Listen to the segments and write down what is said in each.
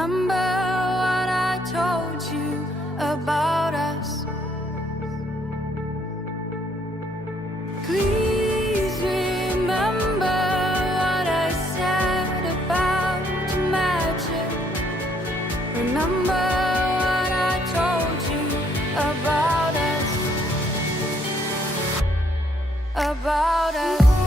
Remember what I told you about us. Please remember what I said about magic. Remember what I told you about us. About us.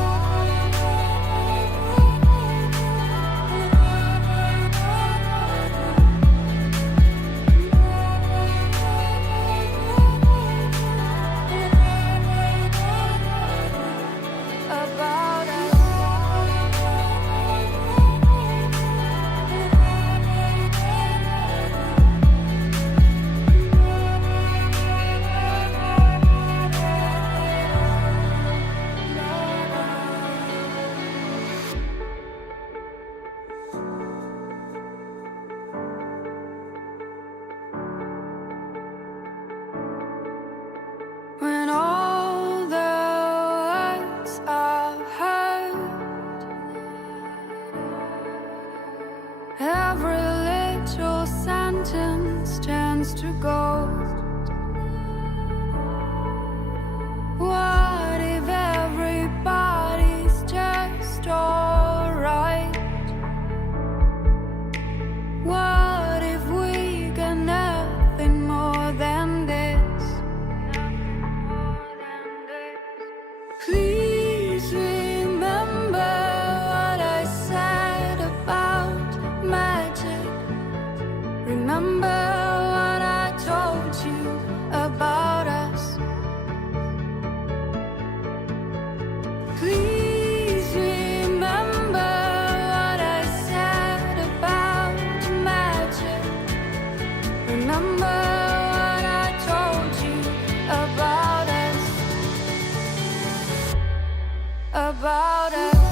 Sentence turns to gold. What if everybody's just alright? What if we got nothing more than this? Please Remember what I told you about us about us.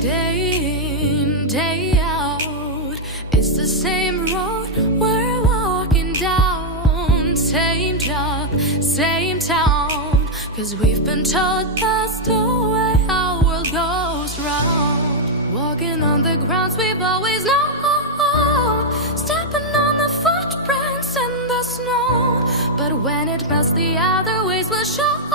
Day in, day out, it's the same road we're walking down. Same job, same town. Cause we've been told that's the way our world goes round. Walking on the grounds we've always known. Stepping on the footprints in the snow. But when it melts, the other ways will show.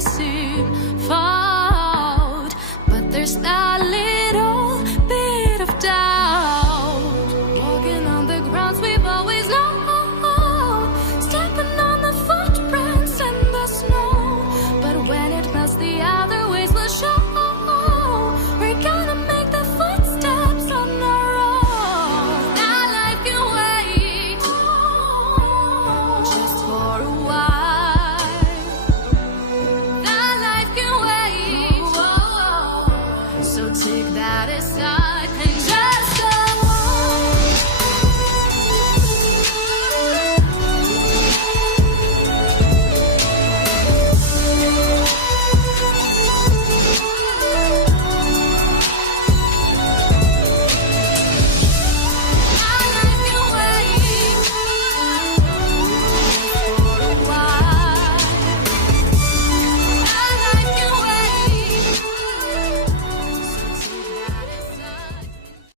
soon fault, but there's not.